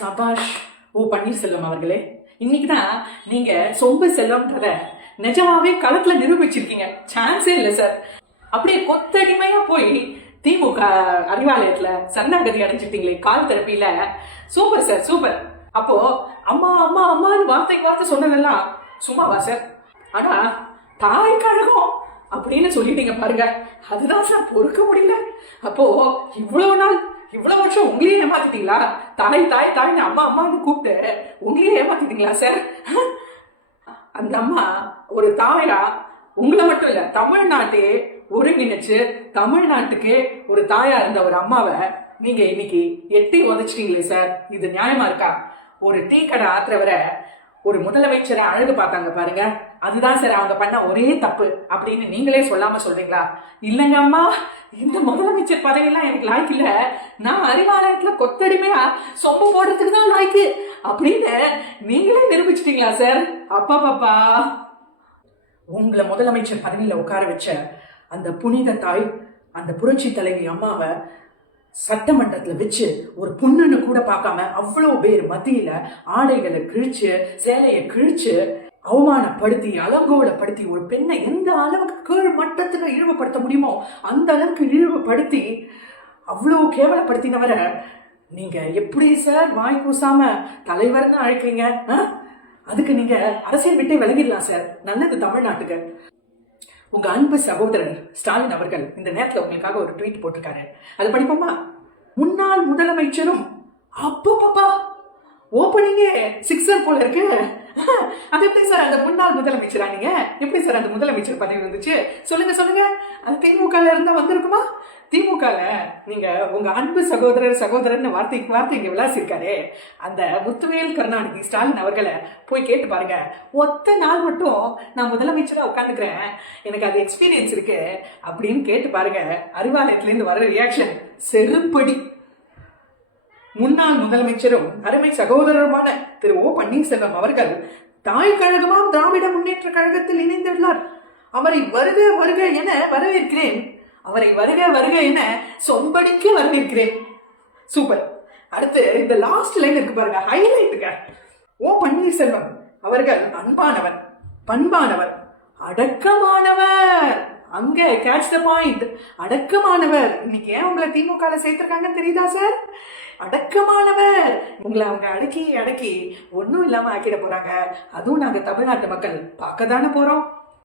சபாஷ் ஓ பன்னீர்செல்வம் அவர்களே, இன்னைக்குதான் நீங்க சொம்பு செல்வம்ன்றத நிஜமாவே களத்துல நிரூபிச்சிருக்கீங்க. சான்ஸே இல்லை சார். அப்படியே கொத்தடிமையா போய் திமுக அறிவாலயத்துல சரணாகதி அடைஞ்சிட்டீங்களே கால் தெரப்பியில. Super sir, super. அப்போ அம்மா அம்மா அம்மான்னு வார்த்தைக்கு வார்த்தை சொன்னதெல்லாம் சும்மாவா சார்? ஆனா தாய் கழகம் அப்படின்னு சொல்லிட்டீங்க பாருங்க, அதுதான் சார் பொறுக்க முடியல. அப்போ இவ்வளவு நாள் இவ்வளவு வருஷம் உங்களையே ஏமாத்திட்டீங்களா? தாய் தாய் தாய்னு அம்மா அம்மான்னு கூப்பிட்டு உங்களையே ஏமாத்திட்டீங்களா சார்? அந்த அம்மா ஒரு தாயா உங்களை மட்டும் இல்ல தமிழ்நாட்டையே ஒருங்கிணைச்சு தமிழ்நாட்டுக்கு ஒரு தாயா இருந்த ஒரு அம்மாவை நீங்க இன்னைக்கு எட்டி உதச்சிட்டீங்களே சார். இது நியாயமா இருக்கா? ஒரு டீ கடை ஆத்துறவரை ஒரு முதலமைச்சரை அழகு பார்த்தாங்க பாருங்க, அதுதான் சார் அவங்க பண்ண ஒரே தப்பு அப்படின்னு நீங்களே சொல்லாம சொல்றீங்களா? இல்லங்க அம்மா, இந்த முதலமைச்சர் பதவியெல்லாம் எனக்கு லாய்க்கு இல்ல, நான் அறிவாலயத்துல கொத்தடிமையா சொப்பு போடுறதுக்கு தான் லாய்க்கு அப்படின்னு நீங்களே நிரூபிச்சிட்டீங்களா சார்? அப்பா பாப்பா, உங்களை முதலமைச்சர் பதவியில உட்கார வச்ச அந்த புனித தாய், அந்த புரட்சி தலைவி அம்மாவை சட்டமன்றத்துல வச்சு ஒரு பொண்ணுன்னு கூட பார்க்காம அவ்வளவு பேர் மத்தியில ஆடைகளை கிழிச்சு சேலையை கிழிச்சு அவமானப்படுத்தி அலங்கோலப்படுத்தி ஒரு பெண்ணை எந்த அளவுக்கு கீழ் மட்டத்துல இழிவுபடுத்த முடியுமோ அந்த அளவுக்கு இழிவுபடுத்தி அவ்வளவு கேவலப்படுத்தினவரை நீங்க எப்படி சார் வாய் கூசாம தலைவர்னு அழைக்கிறீங்க? அதுக்கு நீங்க அரசியல் விட்டே விலகிடலாம் சார், நல்லது தமிழ்நாட்டுக்கு. உங்க அன்பு சகோதரர் ஸ்டாலின் அவர்கள் இந்த நேரத்துல உங்களுக்காக ஒரு ட்வீட் போட்டிருக்காரு, அது படிப்போமா? முன்னாள் முதலமைச்சரும் அப்பா ஓப்பனிங்கே சிக்ஸர் போல இருக்கு. அது எப்படி சார் அந்த முன்னாள் முதலமைச்சரா நீங்க? எப்படி சார் அந்த முதலமைச்சர் பதவி வந்துச்சு? சொல்லுங்க சொல்லுங்க. அது திமுக இருந்தா வந்திருக்குமா? திமுக நீங்க உங்க அன்பு சகோதரன் வார்த்தை இங்க விளாசிருக்காரு. அந்த முத்துவேல் கருணாநிதி ஸ்டாலின் அவர்களை போய் கேட்டு பாருங்க. ஒத்த நாள் மட்டும் நான் முதலமைச்சரா உட்காந்துக்கிறேன், எனக்கு அது எக்ஸ்பீரியன்ஸ் இருக்கு அப்படின்னு கேட்டு பாருங்க. அறிவாலயத்துல இருந்து வர ரியாக்ஷன் செருப்படி. முன்னாள் முதலமைச்சரும் அருமை சகோதரருமான திரு ஓ பன்னீர்செல்வம் அவர்கள் தாய் கழகமாம் திராவிட முன்னேற்ற கழகத்தில் இணைந்துள்ளார். அவரை வருக வருக என வரவேற்கிறேன், அவரை வருக வருக என சொம்படிக்க வரவேற்கிறேன். சூப்பர். அடுத்து இந்த லாஸ்ட் லைன் இருக்கு பாருங்க, ஹைலைட்டுங்க. ஓ பன்னீர்செல்வம் அவர்கள் அன்பானவர், பண்பானவர், அடக்கமானவர். அங்க கேட்ச் த பாயிண்ட், அடக்கமானவர். இன்னைக்கு ஏன் உங்களை திமுக சேர்த்திருக்காங்கன்னு தெரியுதா சார்? அடக்கமானவர். உங்களை அவங்க அடக்கி ஒன்னும் இல்லாம ஆக்கிட போறாங்க. அதுவும் நாங்க தமிழ்நாட்டு மக்கள் பார்க்க தானே போறோம்.